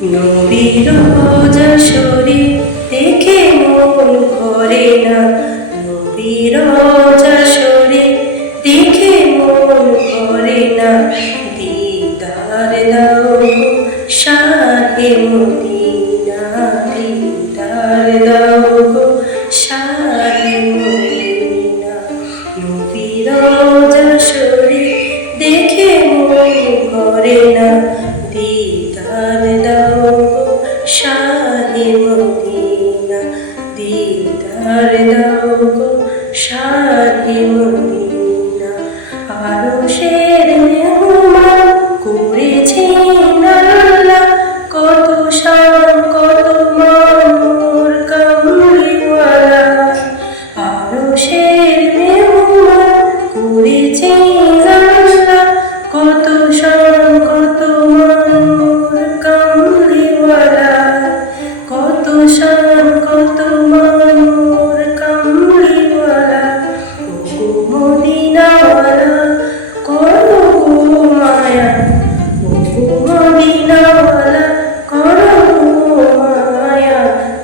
নবীর যশোরে দেখে মন ভরে না, নবীর যশোরে দেখে মন ভরে না। দিদার দাও শাহে মদিনা, দিদার দাও শাহে মদিনা। নবীর যশোরে দেখে মন ভরে না, দিদার দাও শাহে মদিনা, দিদার দাও শাহে মদিনা। আরশের মেহমান করেছেন আল্লাহ, কত শান কত মান মোর কামলিওয়ালা। আরশের মেহমান করেছেন আল্লাহ, কত শান কত মান মোর কামলিওয়ালা, কত শান কত মান মোর কামলিওয়ালা। ওগো মদিনাওয়ালা করো গো মায়া, ওগো মদিনাওয়ালা করো গো মায়া।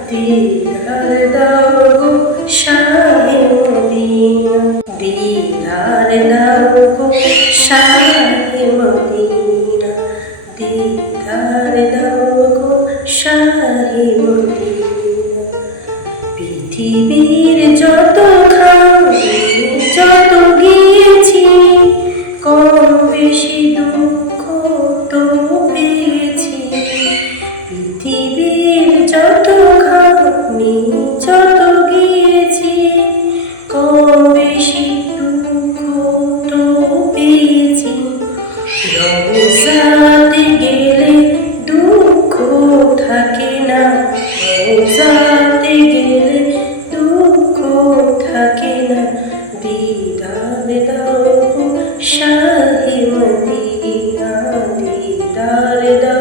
দিদার দাও গো শাহে মদিনা, দিদার দাও গো শাহে মদিনা, দিদার দাও গো শাহে মদিনা। পৃথিবীর যত খানি যত গিয়েছি, কম বেশি দুঃখ তো পেয়েছি। পৃথিবীর যত খানি যত গিয়েছি, কম বেশি দুঃখ তো পেয়েছি। রওজাতে গেলে দুঃখ থাকে না, রওজাতে গেলে দুঃখ থাকে না। দিদার দাও শাহে মদিনা, দিদার দাও